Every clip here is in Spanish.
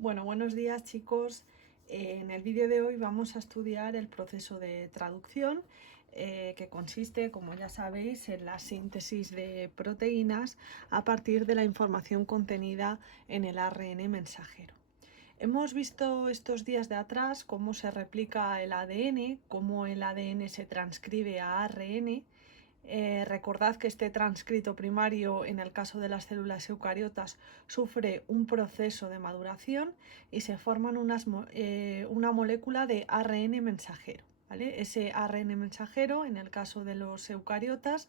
Bueno, buenos días chicos. En el vídeo de hoy vamos a estudiar el proceso de traducción que consiste, como ya sabéis, en la síntesis de proteínas a partir de la información contenida en el ARN mensajero. Hemos visto estos días de atrás cómo se replica el ADN, cómo el ADN se transcribe a ARN. Recordad que este transcrito primario, en el caso de las células eucariotas, sufre un proceso de maduración y se forman una molécula de ARN mensajero. ¿Vale? Ese ARN mensajero, en el caso de los eucariotas,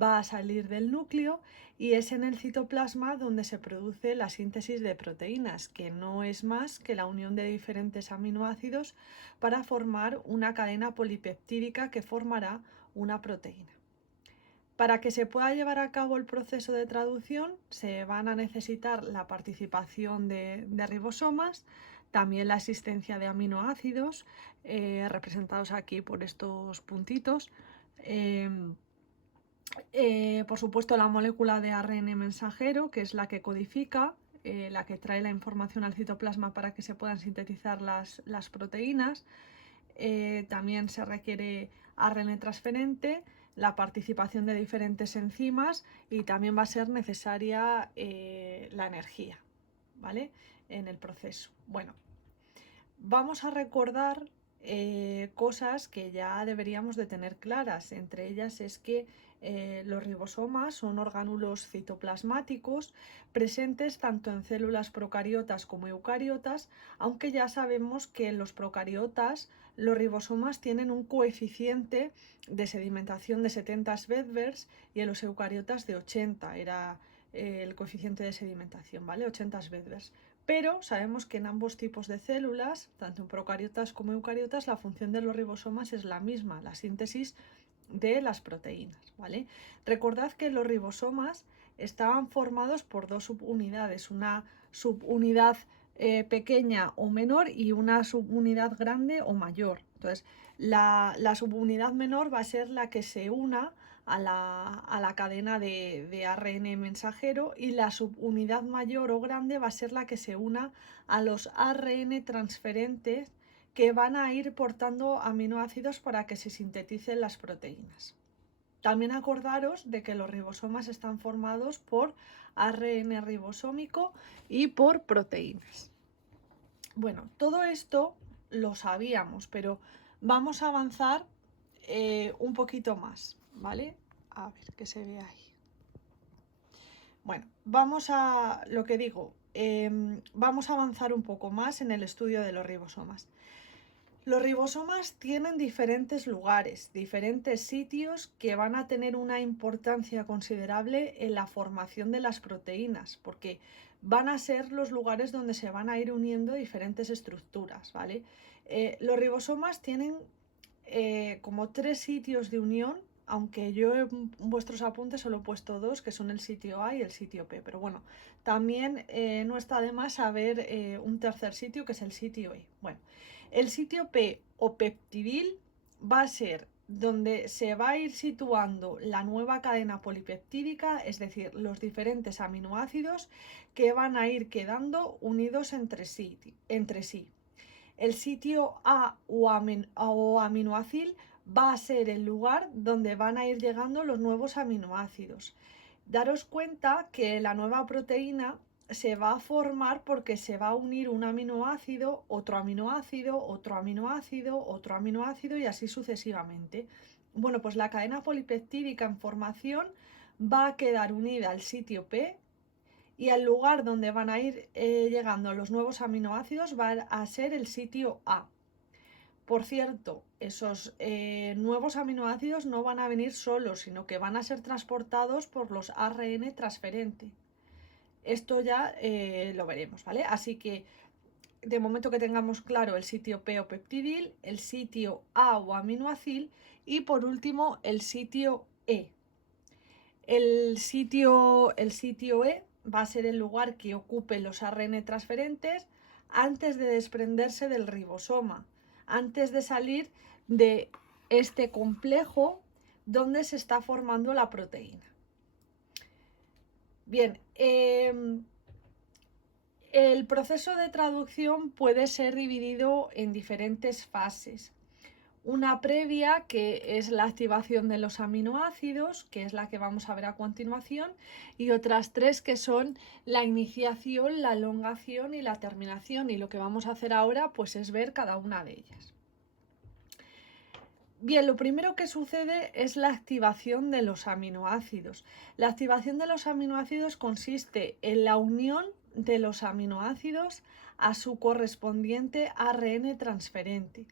va a salir del núcleo y es en el citoplasma donde se produce la síntesis de proteínas, que no es más que la unión de diferentes aminoácidos para formar una cadena polipeptídica que formará una proteína. Para que se pueda llevar a cabo el proceso de traducción se van a necesitar la participación de ribosomas, también la existencia de aminoácidos, representados aquí por estos puntitos, por supuesto la molécula de ARN mensajero, que es la que codifica, la que trae la información al citoplasma para que se puedan sintetizar las proteínas. También se requiere ARN transferente, la participación de diferentes enzimas y también va a ser necesaria la energía, ¿vale? En el proceso. Bueno, vamos a recordar cosas que ya deberíamos de tener claras. Entre ellas es que los ribosomas son orgánulos citoplasmáticos presentes tanto en células procariotas como eucariotas, aunque ya sabemos que en los procariotas los ribosomas tienen un coeficiente de sedimentación de 70 Svedbergs y en los eucariotas de 80 era el coeficiente de sedimentación, ¿vale? 80 Svedbergs. Pero sabemos que en ambos tipos de células, tanto en procariotas como eucariotas, la función de los ribosomas es la misma, la síntesis de las proteínas, ¿vale? Recordad que los ribosomas estaban formados por dos subunidades, una subunidad pequeña o menor y una subunidad grande o mayor. Entonces, la subunidad menor va a ser la que se una a la cadena de ARN mensajero y la subunidad mayor o grande va a ser la que se una a los ARN transferentes que van a ir portando aminoácidos para que se sinteticen las proteínas. También acordaros de que los ribosomas están formados por ARN ribosómico y por proteínas. Bueno, todo esto lo sabíamos, pero vamos a avanzar un poquito más, ¿vale? A ver, que se ve ahí. Bueno, vamos a, lo que digo, vamos a avanzar un poco más en el estudio de los ribosomas. Los ribosomas tienen diferentes lugares, diferentes sitios que van a tener una importancia considerable en la formación de las proteínas, porque van a ser los lugares donde se van a ir uniendo diferentes estructuras, ¿vale? Los ribosomas tienen como tres sitios de unión, aunque yo en vuestros apuntes solo he puesto dos, que son el sitio A y el sitio P, pero bueno, también no está de más saber un tercer sitio, que es el sitio E. Bueno, el sitio P o peptidil va a ser donde se va a ir situando la nueva cadena polipeptídica, es decir, los diferentes aminoácidos que van a ir quedando unidos entre sí. El sitio A o aminoácil va a ser el lugar donde van a ir llegando los nuevos aminoácidos. Daros cuenta que la nueva proteína se va a formar porque se va a unir un aminoácido, otro aminoácido, otro aminoácido, otro aminoácido y así sucesivamente. Bueno, pues la cadena polipeptídica en formación va a quedar unida al sitio P y al lugar donde van a ir llegando los nuevos aminoácidos va a ser el sitio A. Por cierto, esos nuevos aminoácidos no van a venir solos, sino que van a ser transportados por los ARN transferente. Esto ya lo veremos, ¿vale? Así que de momento que tengamos claro el sitio P o peptidil, el sitio A o aminoácil y por último el sitio E. El sitio E va a ser el lugar que ocupen los ARN transferentes antes de desprenderse del ribosoma, antes de salir de este complejo donde se está formando la proteína. Bien, el proceso de traducción puede ser dividido en diferentes fases. Una previa, que es la activación de los aminoácidos, que es la que vamos a ver a continuación, y otras tres que son la iniciación, la elongación y la terminación, y lo que vamos a hacer ahora pues es ver cada una de ellas. Bien, lo primero que sucede es la activación de los aminoácidos. La activación de los aminoácidos consiste en la unión de los aminoácidos a su correspondiente ARN transferente.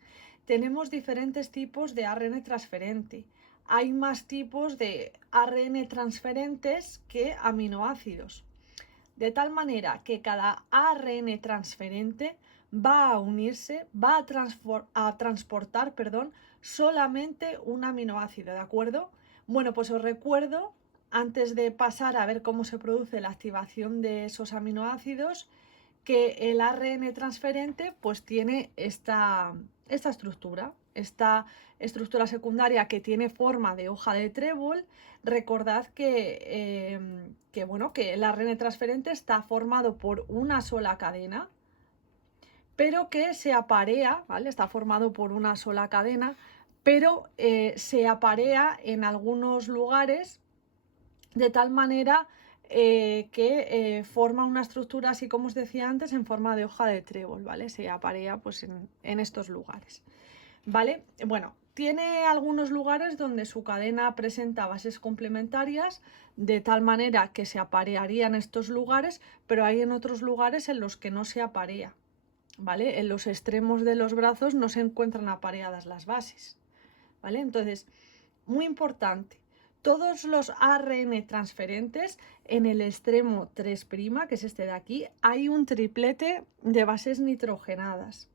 Tenemos diferentes tipos de ARN transferente. Hay más tipos de ARN transferentes que aminoácidos. De tal manera que cada ARN transferente va a unirse, va a transportar, solamente un aminoácido, ¿de acuerdo? Bueno, pues os recuerdo, antes de pasar a ver cómo se produce la activación de esos aminoácidos, que el ARN transferente pues tiene esta estructura secundaria que tiene forma de hoja de trébol. Recordad que el ARN transferente está formado por una sola cadena, pero que se aparea, ¿vale? Está formado por una sola cadena, pero se aparea en algunos lugares de tal manera que forma una estructura, así como os decía antes, en forma de hoja de trébol, ¿vale? Se aparea pues en estos lugares, ¿vale? Bueno, tiene algunos lugares donde su cadena presenta bases complementarias, de tal manera que se aparearía en estos lugares, pero hay en otros lugares en los que no se aparea, ¿vale? En los extremos de los brazos no se encuentran apareadas las bases, ¿vale? Entonces, muy importante, todos los ARN transferentes en el extremo 3', que es este de aquí, hay un triplete de bases nitrogenadas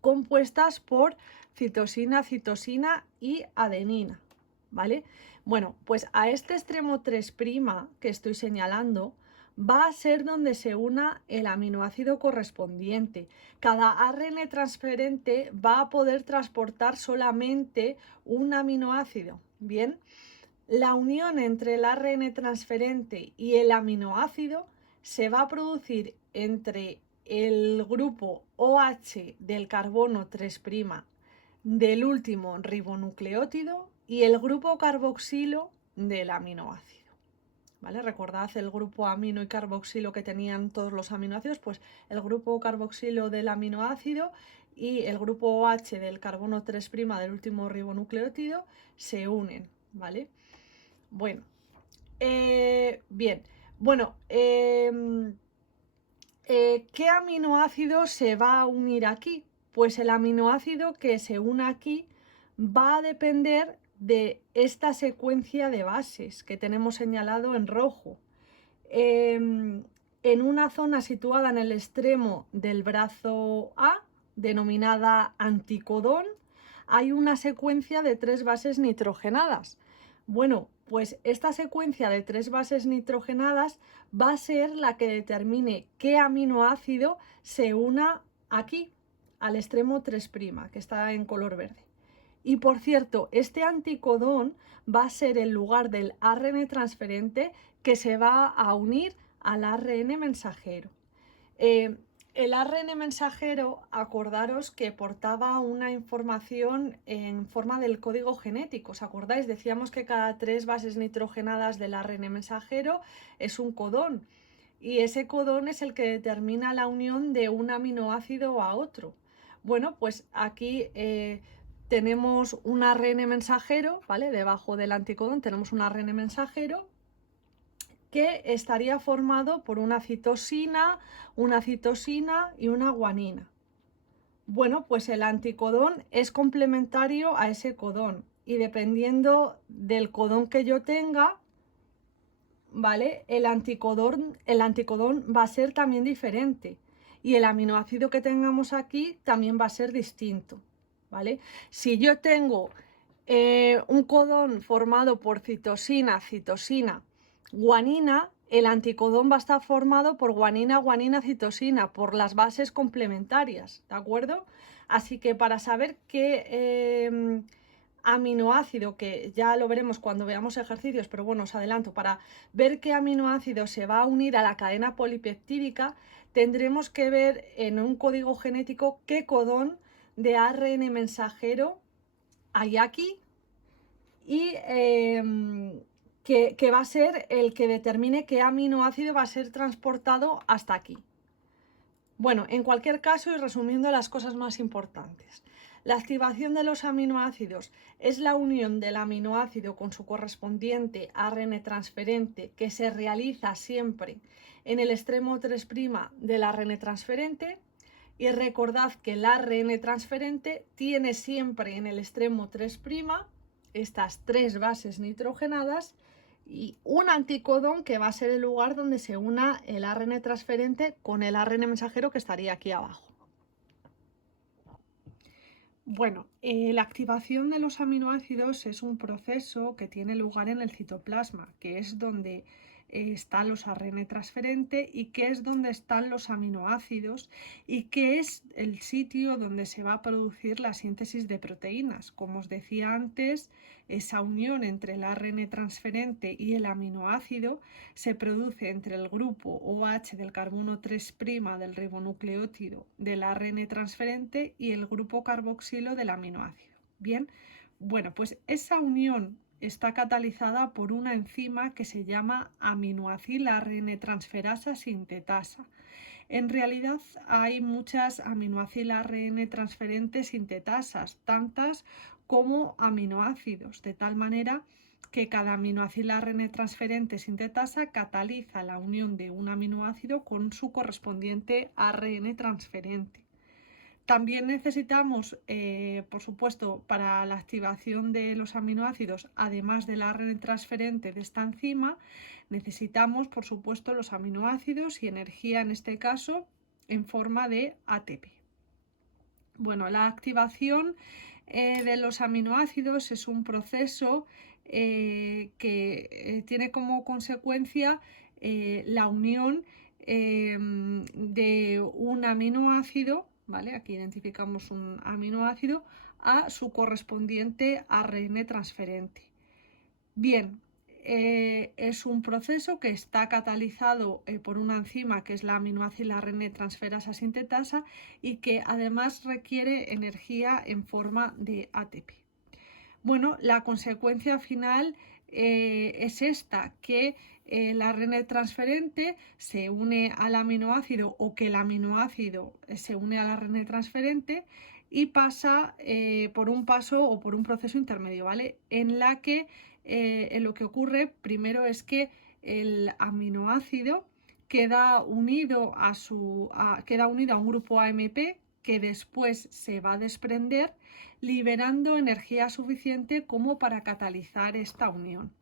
compuestas por citosina, citosina y adenina, ¿vale? Bueno, pues a este extremo 3' que estoy señalando va a ser donde se una el aminoácido correspondiente. Cada ARN transferente va a poder transportar solamente un aminoácido. Bien, la unión entre el ARN transferente y el aminoácido se va a producir entre el grupo OH del carbono 3' del último ribonucleótido y el grupo carboxilo del aminoácido, ¿vale? Recordad el grupo amino y carboxilo que tenían todos los aminoácidos, pues el grupo carboxilo del aminoácido y el grupo OH del carbono 3' del último ribonucleótido se unen, ¿vale? Bueno, bien, bueno, ¿qué aminoácido se va a unir aquí? Pues el aminoácido que se una aquí va a depender de esta secuencia de bases que tenemos señalado en rojo. En una zona situada en el extremo del brazo A, denominada anticodón, hay una secuencia de 3 bases nitrogenadas. Bueno, pues esta secuencia de 3 bases nitrogenadas va a ser la que determine qué aminoácido se una aquí, al extremo 3', que está en color verde. Y por cierto, este anticodón va a ser el lugar del ARN transferente que se va a unir al ARN mensajero. El ARN mensajero, acordaros que portaba una información en forma del código genético. ¿Os acordáis? Decíamos que cada 3 bases nitrogenadas del ARN mensajero es un codón. Y ese codón es el que determina la unión de un aminoácido a otro. Bueno, pues aquí tenemos un ARN mensajero, ¿vale? Debajo del anticodón tenemos un ARN mensajero que estaría formado por una citosina y una guanina. Bueno, pues el anticodón es complementario a ese codón y dependiendo del codón que yo tenga, ¿vale? El anticodón va a ser también diferente y el aminoácido que tengamos aquí también va a ser distinto, ¿vale? Si yo tengo un codón formado por citosina, guanina, el anticodón va a estar formado por guanina, citosina, por las bases complementarias, ¿de acuerdo? Así que para saber qué aminoácido, que ya lo veremos cuando veamos ejercicios, pero bueno, os adelanto, para ver qué aminoácido se va a unir a la cadena polipeptídica, tendremos que ver en un código genético qué codón de ARN mensajero hay aquí y que va a ser el que determine qué aminoácido va a ser transportado hasta aquí. Bueno, en cualquier caso, y resumiendo las cosas más importantes, la activación de los aminoácidos es la unión del aminoácido con su correspondiente ARN transferente que se realiza siempre en el extremo 3' del ARN transferente. Y recordad que el ARN transferente tiene siempre en el extremo 3' estas 3 bases nitrogenadas y un anticodón que va a ser el lugar donde se una el ARN transferente con el ARN mensajero que estaría aquí abajo. Bueno, la activación de los aminoácidos es un proceso que tiene lugar en el citoplasma, que es donde están los ARN transferente y que es donde están los aminoácidos y que es el sitio donde se va a producir la síntesis de proteínas. Como os decía antes, esa unión entre el ARN transferente y el aminoácido se produce entre el grupo OH del carbono 3' del ribonucleótido del ARN transferente y el grupo carboxilo del aminoácido. Bien, bueno, pues esa unión está catalizada por una enzima que se llama aminoacil ARN transferasa sintetasa. En realidad hay muchas aminoacil ARN transferentes sintetasas, tantas como aminoácidos, de tal manera que cada aminoacil ARN transferente sintetasa cataliza la unión de un aminoácido con su correspondiente ARN transferente. También necesitamos, por supuesto, para la activación de los aminoácidos, además del ARN transferente de esta enzima, necesitamos, por supuesto, los aminoácidos y energía, en este caso, en forma de ATP. Bueno, la activación de los aminoácidos es un proceso que tiene como consecuencia la unión de un aminoácido, ¿vale? Aquí identificamos un aminoácido a su correspondiente ARN transferente. Bien, es un proceso que está catalizado por una enzima que es la aminoácil ARN transferasa sintetasa y que además requiere energía en forma de ATP. Bueno, la consecuencia final es esta, que el ARN transferente se une al aminoácido o que el aminoácido se une al ARN transferente y pasa por un paso o por un proceso intermedio, ¿vale? En lo que ocurre primero es que el aminoácido queda unido a un grupo AMP que después se va a desprender, liberando energía suficiente como para catalizar esta unión.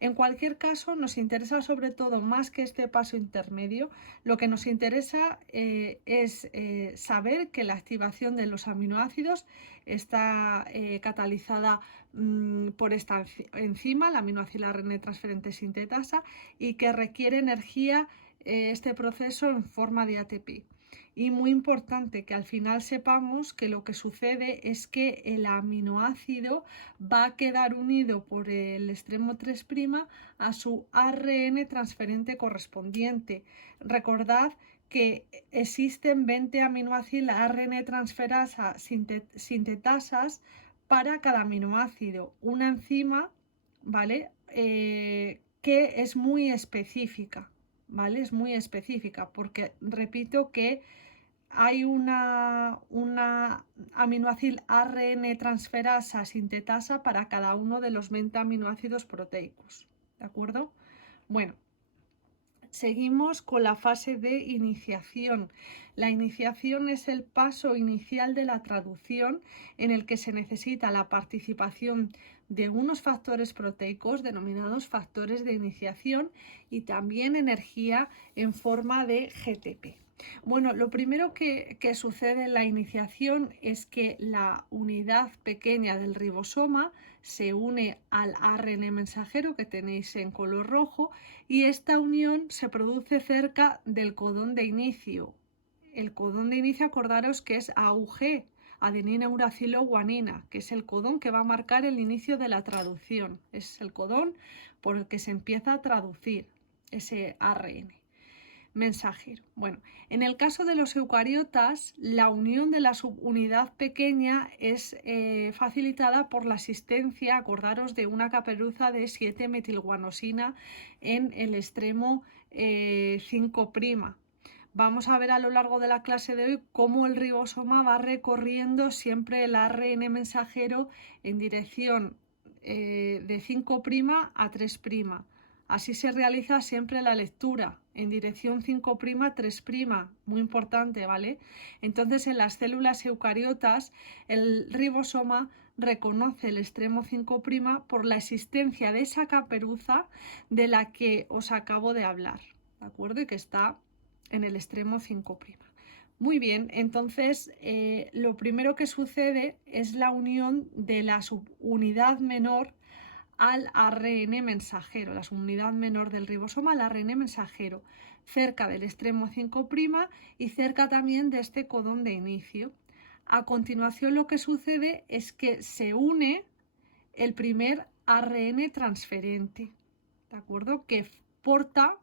En cualquier caso, nos interesa sobre todo, más que este paso intermedio, lo que nos interesa es saber que la activación de los aminoácidos está catalizada por esta enzima, la aminoácil ARN transferente sintetasa, y que requiere energía este proceso en forma de ATP. Y muy importante que al final sepamos que lo que sucede es que el aminoácido va a quedar unido por el extremo 3' a su ARN transferente correspondiente. Recordad que existen 20 aminoácidos ARN transferasa sintetasas para cada aminoácido. Una enzima, ¿vale? Que es muy específica, ¿vale? Es muy específica porque repito que hay una aminoácido ARN transferasa sintetasa para cada uno de los 20 aminoácidos proteicos, ¿de acuerdo? Bueno, seguimos con la fase de iniciación. La iniciación es el paso inicial de la traducción en el que se necesita la participación de unos factores proteicos denominados factores de iniciación y también energía en forma de GTP. Bueno, lo primero que sucede en la iniciación es que la unidad pequeña del ribosoma se une al ARN mensajero que tenéis en color rojo y esta unión se produce cerca del codón de inicio. El codón de inicio, acordaros que es AUG. adenina, uracilo, guanina, que es el codón que va a marcar el inicio de la traducción. Es el codón por el que se empieza a traducir ese ARN mensajero. Bueno, en el caso de los eucariotas, la unión de la subunidad pequeña es facilitada por la existencia, acordaros, de una caperuza de 7-metilguanosina en el extremo 5'. Vamos a ver a lo largo de la clase de hoy cómo el ribosoma va recorriendo siempre el ARN mensajero en dirección de 5' a 3'. Así se realiza siempre la lectura, en dirección 5', 3', muy importante, ¿vale? Entonces, en las células eucariotas, el ribosoma reconoce el extremo 5' por la existencia de esa caperuza de la que os acabo de hablar, ¿de acuerdo? Y que está en el extremo 5'. Muy bien, entonces lo primero que sucede es la unión de la subunidad menor al ARN mensajero, la subunidad menor del ribosoma al ARN mensajero, cerca del extremo 5' y cerca también de este codón de inicio. A continuación, lo que sucede es que se une el primer ARN transferente, ¿de acuerdo? Que porta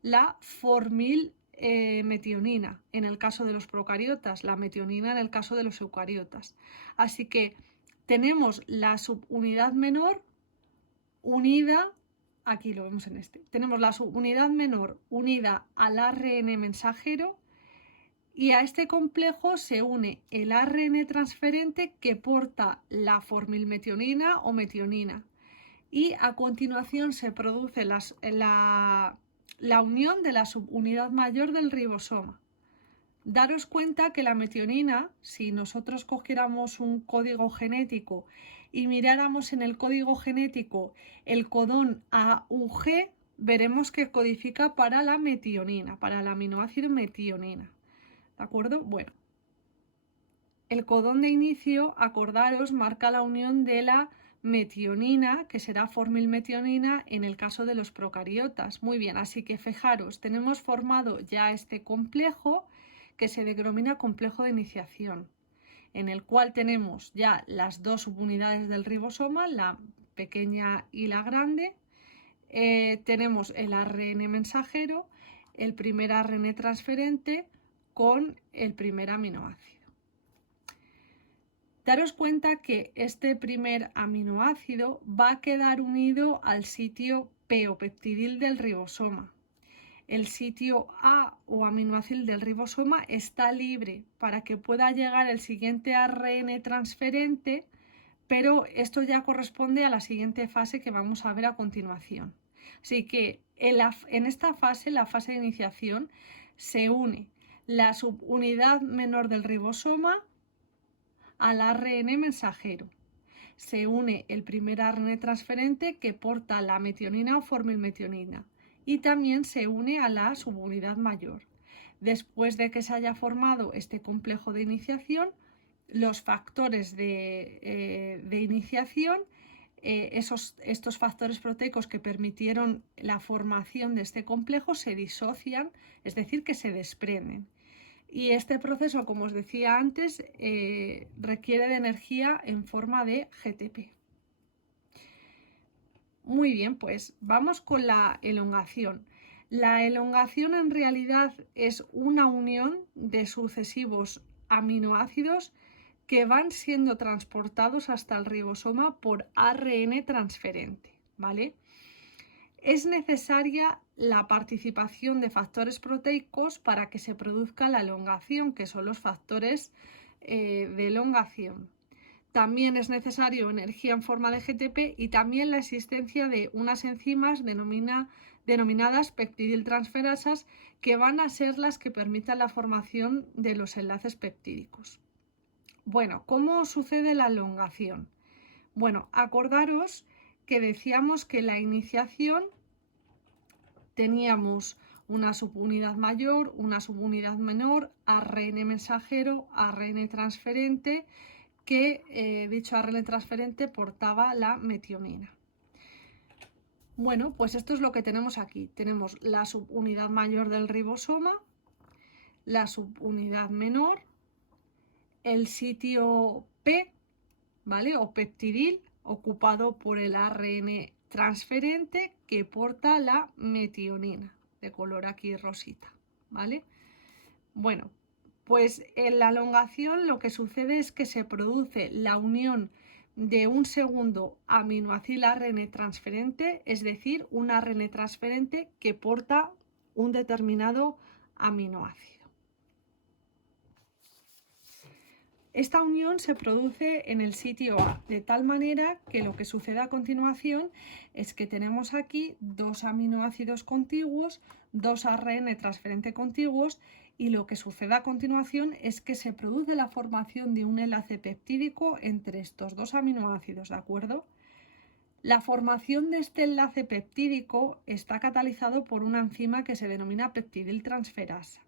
la formilmetionina en el caso de los procariotas, la metionina en el caso de los eucariotas. Así que tenemos la subunidad menor unida, aquí lo vemos en este, tenemos la subunidad menor unida al ARN mensajero y a este complejo se une el ARN transferente que porta la formilmetionina o metionina y a continuación se produce la unión de la subunidad mayor del ribosoma. Daros cuenta que la metionina, si nosotros cogiéramos un código genético y miráramos en el código genético el codón AUG, veremos que codifica para la metionina, para el aminoácido metionina. ¿De acuerdo? Bueno, el codón de inicio, acordaros, marca la unión de la metionina, que será formilmetionina en el caso de los procariotas. Muy bien, así que fijaros, tenemos formado ya este complejo que se denomina complejo de iniciación, en el cual tenemos ya las dos subunidades del ribosoma, la pequeña y la grande. Tenemos el ARN mensajero, el primer ARN transferente con el primer aminoácido. Daros cuenta que este primer aminoácido va a quedar unido al sitio P o peptidil del ribosoma. El sitio A o aminoácido del ribosoma está libre para que pueda llegar el siguiente ARN transferente, pero esto ya corresponde a la siguiente fase que vamos a ver a continuación. Así que en esta fase, la fase de iniciación, se une la subunidad menor del ribosoma al ARN mensajero. Se une el primer ARN transferente que porta la metionina o formilmetionina y también se une a la subunidad mayor. Después de que se haya formado este complejo de iniciación, los factores de iniciación, estos factores proteicos que permitieron la formación de este complejo, se disocian, es decir, que se desprenden. Y este proceso, como os decía antes, requiere de energía en forma de GTP. Muy bien, pues vamos con la elongación. La elongación en realidad es una unión de sucesivos aminoácidos que van siendo transportados hasta el ribosoma por ARN transferente, ¿vale? Es necesaria la participación de factores proteicos para que se produzca la elongación, que son los factores de elongación. También es necesario energía en forma de GTP y también la existencia de unas enzimas denominadas peptidiltransferasas que van a ser las que permitan la formación de los enlaces peptídicos. Bueno, ¿cómo sucede la elongación? Bueno, acordaros que decíamos que la iniciación teníamos una subunidad mayor, una subunidad menor, ARN mensajero, ARN transferente, que dicho ARN transferente portaba la metionina. Bueno, pues esto es lo que tenemos aquí. Tenemos la subunidad mayor del ribosoma, la subunidad menor, el sitio P, ¿vale? O peptidil, ocupado por el ARN transferente que porta la metionina, de color aquí rosita, ¿vale? Bueno, pues en la elongación lo que sucede es que se produce la unión de un segundo aminoácido ARN transferente, es decir, un ARN transferente que porta un determinado aminoácido. Esta unión se produce en el sitio A, de tal manera que lo que sucede a continuación es que tenemos aquí dos aminoácidos contiguos, dos ARN transferente contiguos, y lo que sucede a continuación es que se produce la formación de un enlace peptídico entre estos dos aminoácidos, ¿de acuerdo? La formación de este enlace peptídico está catalizado por una enzima que se denomina peptidiltransferasa.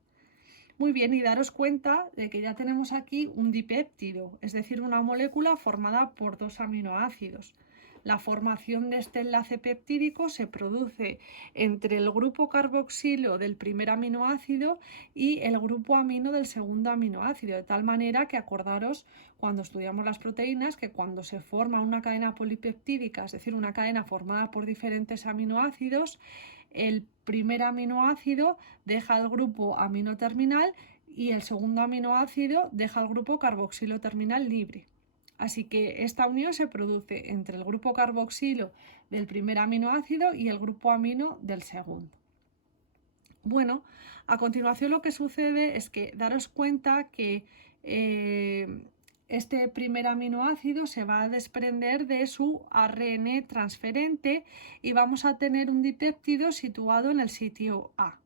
Muy bien, y daros cuenta de que ya tenemos aquí un dipéptido, es decir, una molécula formada por dos aminoácidos. La formación de este enlace peptídico se produce entre el grupo carboxilo del primer aminoácido y el grupo amino del segundo aminoácido, de tal manera que acordaros cuando estudiamos las proteínas que cuando se forma una cadena polipeptídica, es decir, una cadena formada por diferentes aminoácidos, el primer aminoácido deja el grupo amino terminal y el segundo aminoácido deja el grupo carboxilo terminal libre. Así que esta unión se produce entre el grupo carboxilo del primer aminoácido y el grupo amino del segundo. Bueno, a continuación lo que sucede es que daros cuenta que este primer aminoácido se va a desprender de su ARN transferente y vamos a tener un dipéptido situado en el sitio A.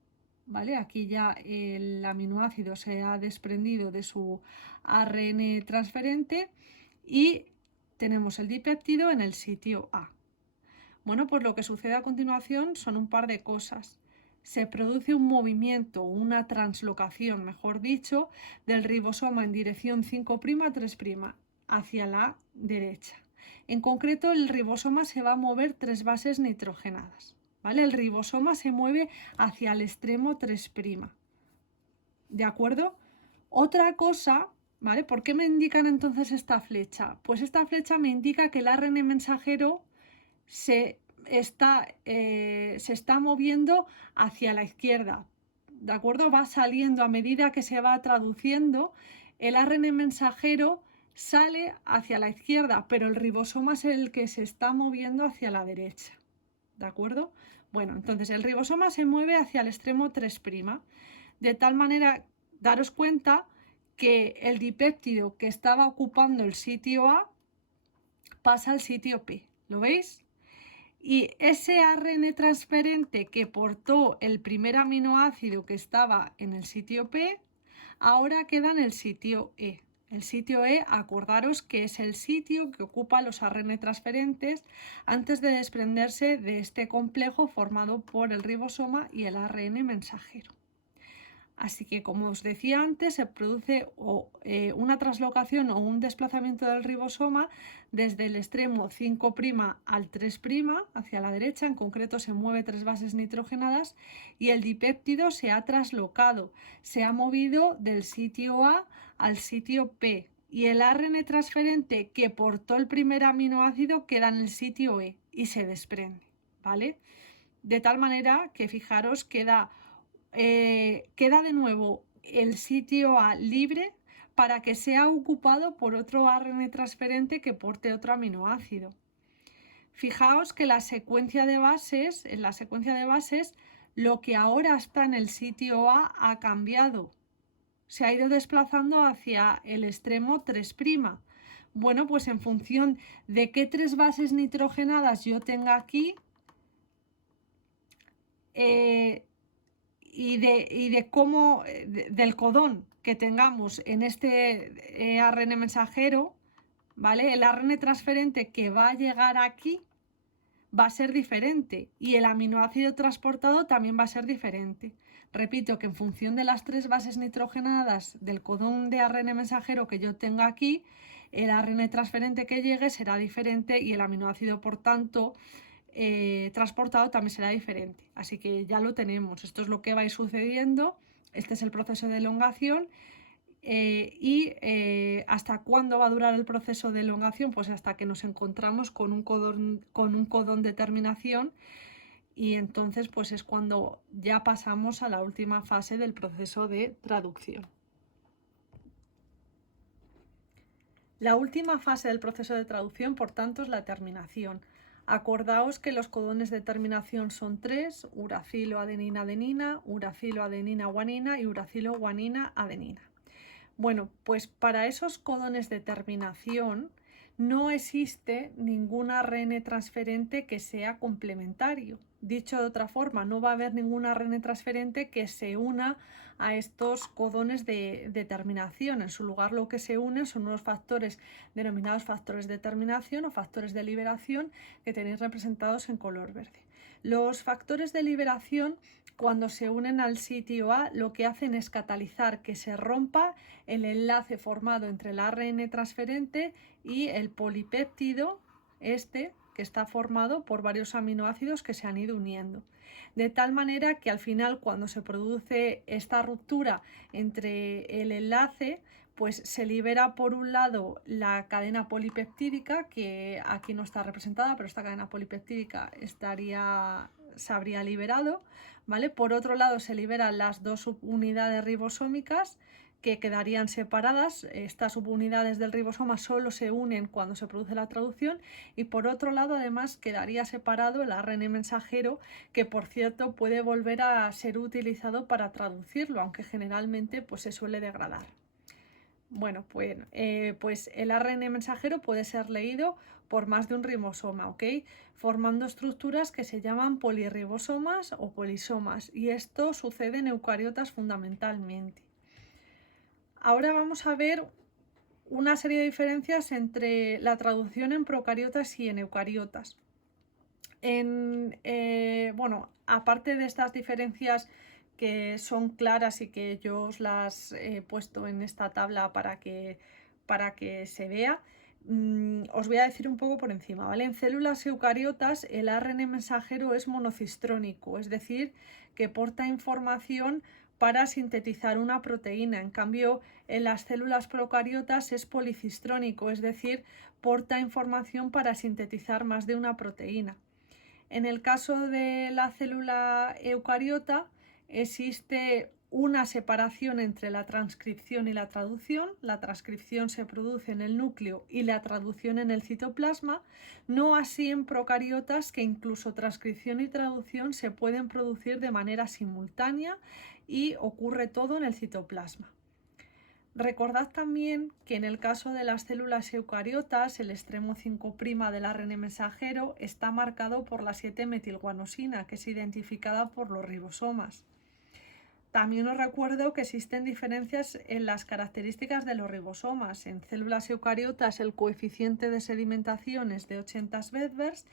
¿Vale? Aquí ya el aminoácido se ha desprendido de su ARN transferente y tenemos el dipéptido en el sitio A. Bueno, pues lo que sucede a continuación son un par de cosas. Se produce un movimiento, una translocación, mejor dicho, del ribosoma en dirección 5' 3' hacia la derecha. En concreto, el ribosoma se va a mover 3 bases nitrogenadas, ¿vale? El ribosoma se mueve hacia el extremo 3', ¿de acuerdo? Otra cosa, ¿vale? ¿Por qué me indican entonces esta flecha? Pues esta flecha me indica que el ARN mensajero se está moviendo hacia la izquierda, ¿de acuerdo? Va saliendo a medida que se va traduciendo, el ARN mensajero sale hacia la izquierda, pero el ribosoma es el que se está moviendo hacia la derecha, ¿de acuerdo? Bueno, entonces el ribosoma se mueve hacia el extremo 3', de tal manera, daros cuenta que el dipéptido que estaba ocupando el sitio A pasa al sitio P, ¿lo veis? Y ese ARN transferente que portó el primer aminoácido que estaba en el sitio P, ahora queda en el sitio E. El sitio E, acordaros que es el sitio que ocupa los ARN transferentes antes de desprenderse de este complejo formado por el ribosoma y el ARN mensajero. Así que, como os decía antes, se produce una translocación o un desplazamiento del ribosoma desde el extremo 5' al 3' hacia la derecha, en concreto se mueve 3 bases nitrogenadas y el dipéptido se ha traslocado, se ha movido del sitio A al sitio P y el ARN transferente que portó el primer aminoácido queda en el sitio E y se desprende, ¿vale? De tal manera que fijaros queda de nuevo el sitio A libre para que sea ocupado por otro ARN transferente que porte otro aminoácido. Fijaos que en la secuencia de bases, lo que ahora está en el sitio A ha cambiado. Se ha ido desplazando hacia el extremo 3'. Bueno, pues en función de qué 3 bases nitrogenadas yo tenga aquí, y de cómo del codón que tengamos en este ARN mensajero, ¿vale? El ARN transferente que va a llegar aquí va a ser diferente y el aminoácido transportado también va a ser diferente. Repito que en función de las 3 bases nitrogenadas del codón de ARN mensajero que yo tenga aquí, el ARN transferente que llegue será diferente y el aminoácido, por tanto, transportado también será diferente. Así que ya lo tenemos. Esto es lo que va a ir sucediendo. Este es el proceso de elongación. ¿Hasta cuándo va a durar el proceso de elongación? Pues hasta que nos encontramos con un codón de terminación, y entonces pues es cuando ya pasamos a la última fase del proceso de traducción. La última fase del proceso de traducción, por tanto, es la terminación. Acordaos que los codones de terminación son 3: uracilo, adenina, adenina, uracilo, adenina, guanina y uracilo, guanina, adenina. Bueno, pues para esos codones de terminación no existe ningún ARN transferente que sea complementario. Dicho de otra forma, no va a haber ningún ARN transferente que se una a estos codones de terminación. En su lugar, lo que se unen son unos factores denominados factores de terminación o factores de liberación, que tenéis representados en color verde. Los factores de liberación, cuando se unen al sitio A, lo que hacen es catalizar que se rompa el enlace formado entre el ARN transferente y el polipéptido que está formado por varios aminoácidos que se han ido uniendo. De tal manera que al final, cuando se produce esta ruptura entre el enlace, pues se libera por un lado la cadena polipeptídica, que aquí no está representada, pero esta cadena polipeptídica se habría liberado, ¿vale? Por otro lado, se liberan las dos subunidades ribosómicas, que quedarían separadas. Estas subunidades del ribosoma solo se unen cuando se produce la traducción, y por otro lado además quedaría separado el ARN mensajero, que por cierto puede volver a ser utilizado para traducirlo, aunque generalmente pues se suele degradar. Bueno, pues el ARN mensajero puede ser leído por más de un ribosoma, ¿ok? Formando estructuras que se llaman polirribosomas o polisomas, y esto sucede en eucariotas fundamentalmente. Ahora vamos a ver una serie de diferencias entre la traducción en procariotas y en eucariotas. Bueno, aparte de estas diferencias que son claras y que yo os las he puesto en esta tabla para que se vea, os voy a decir un poco por encima, ¿vale? En células eucariotas el ARN mensajero es monocistrónico, es decir, que porta información para sintetizar una proteína. En cambio, en las células procariotas es policistrónico, es decir, porta información para sintetizar más de una proteína. En el caso de la célula eucariota existe una separación entre la transcripción y la traducción. La transcripción se produce en el núcleo y la traducción en el citoplasma, no así en procariotas, que incluso transcripción y traducción se pueden producir de manera simultánea y ocurre todo en el citoplasma. Recordad también que en el caso de las células eucariotas el extremo 5' del ARN mensajero está marcado por la 7-metilguanosina, que es identificada por los ribosomas. También os recuerdo que existen diferencias en las características de los ribosomas. En células eucariotas el coeficiente de sedimentación es de 80 Svedbergs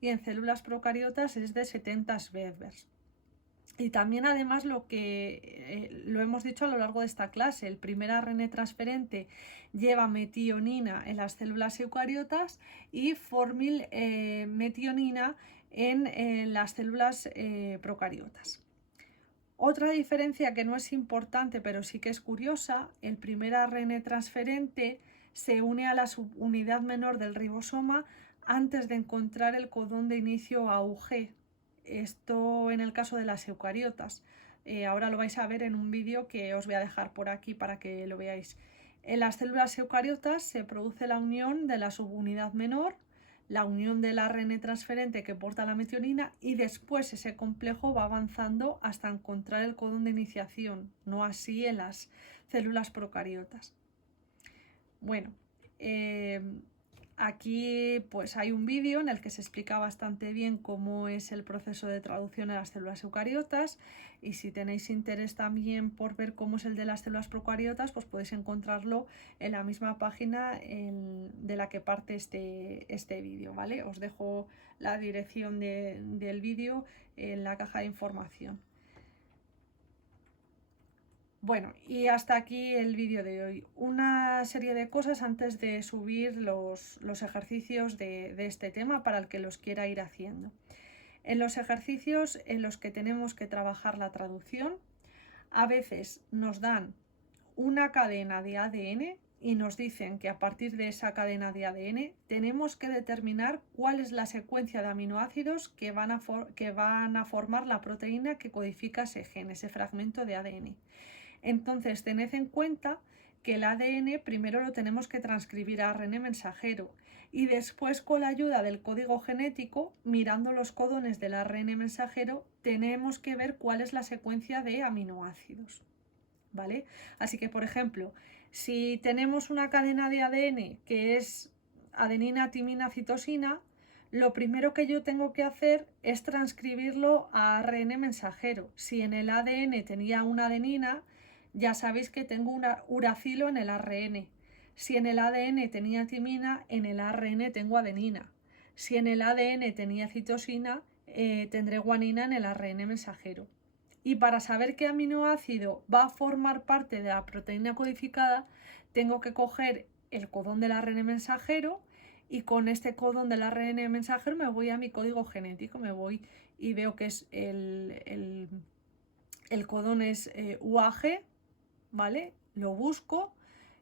y en células procariotas es de 70 Svedbergs. Y también además lo hemos dicho a lo largo de esta clase, el primer ARN transferente lleva metionina en las células eucariotas y formilmetionina en las células procariotas. Otra diferencia que no es importante pero sí que es curiosa: el primer ARN transferente se une a la subunidad menor del ribosoma antes de encontrar el codón de inicio AUG. Esto en el caso de las eucariotas. Ahora lo vais a ver en un vídeo que os voy a dejar por aquí para que lo veáis. En las células eucariotas se produce la unión de la subunidad menor, la unión del ARN transferente que porta la metionina, y después ese complejo va avanzando hasta encontrar el codón de iniciación, no así en las células procariotas. Bueno, aquí pues hay un vídeo en el que se explica bastante bien cómo es el proceso de traducción en las células eucariotas, y si tenéis interés también por ver cómo es el de las células procariotas, pues podéis encontrarlo en la misma página de la que parte este vídeo, ¿vale? Os dejo la dirección del vídeo en la caja de información. Bueno, y hasta aquí el vídeo de hoy. Una serie de cosas antes de subir los ejercicios de este tema para el que los quiera ir haciendo. En los ejercicios en los que tenemos que trabajar la traducción, a veces nos dan una cadena de ADN y nos dicen que a partir de esa cadena de ADN tenemos que determinar cuál es la secuencia de aminoácidos que van a formar la proteína que codifica ese gen, ese fragmento de ADN. Entonces, tened en cuenta que el ADN primero lo tenemos que transcribir a ARN mensajero y después, con la ayuda del código genético, mirando los codones del ARN mensajero, tenemos que ver cuál es la secuencia de aminoácidos, ¿vale? Así que, por ejemplo, si tenemos una cadena de ADN que es adenina, timina, citosina, lo primero que yo tengo que hacer es transcribirlo a ARN mensajero. Si en el ADN tenía una adenina, ya sabéis que tengo un uracilo en el ARN. Si en el ADN tenía timina, en el ARN tengo adenina. Si en el ADN tenía citosina, tendré guanina en el ARN mensajero. Y para saber qué aminoácido va a formar parte de la proteína codificada, tengo que coger el codón del ARN mensajero y con este codón del ARN mensajero me voy a mi código genético, me voy y veo que es el codón es UAG, ¿vale? Lo busco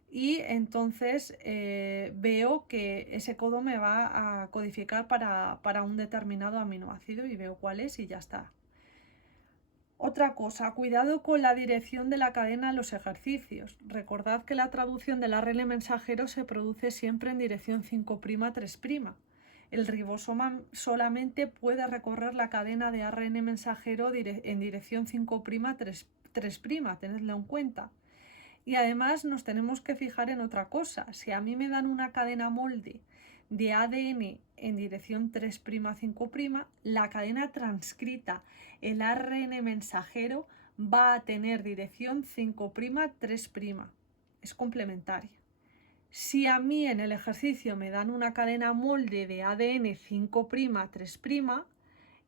y entonces veo que ese codón me va a codificar para un determinado aminoácido y veo cuál es y ya está. Otra cosa, cuidado con la dirección de la cadena en los ejercicios. Recordad que la traducción del ARN mensajero se produce siempre en dirección 5', 3'. El ribosoma solamente puede recorrer la cadena de ARN mensajero en dirección 5', 3', tenedlo en cuenta. Y además nos tenemos que fijar en otra cosa. Si a mí me dan una cadena molde de ADN en dirección 3', 5', la cadena transcrita, el ARN mensajero, va a tener dirección 5', 3'. Es complementaria. Si a mí en el ejercicio me dan una cadena molde de ADN 5', 3',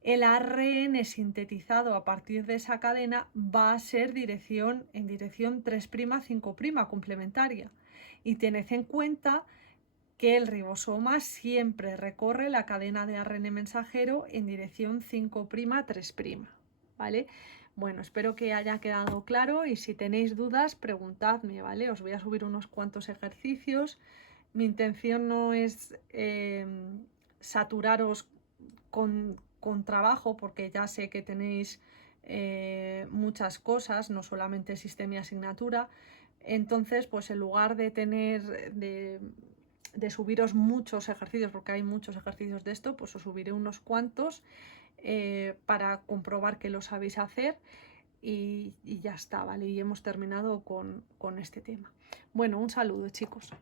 el ARN sintetizado a partir de esa cadena va a ser en dirección 3', 5', complementaria. Y tened en cuenta que el ribosoma siempre recorre la cadena de ARN mensajero en dirección 5', 3', ¿vale? Bueno, espero que haya quedado claro y si tenéis dudas, preguntadme, ¿vale? Os voy a subir unos cuantos ejercicios. Mi intención no es saturaros con trabajo, porque ya sé que tenéis muchas cosas, no solamente sistema y asignatura. Entonces, pues en lugar de de subiros muchos ejercicios, porque hay muchos ejercicios de esto, pues os subiré unos cuantos para comprobar que lo sabéis hacer y ya está, ¿vale? Y hemos terminado con este tema. Bueno, un saludo, chicos.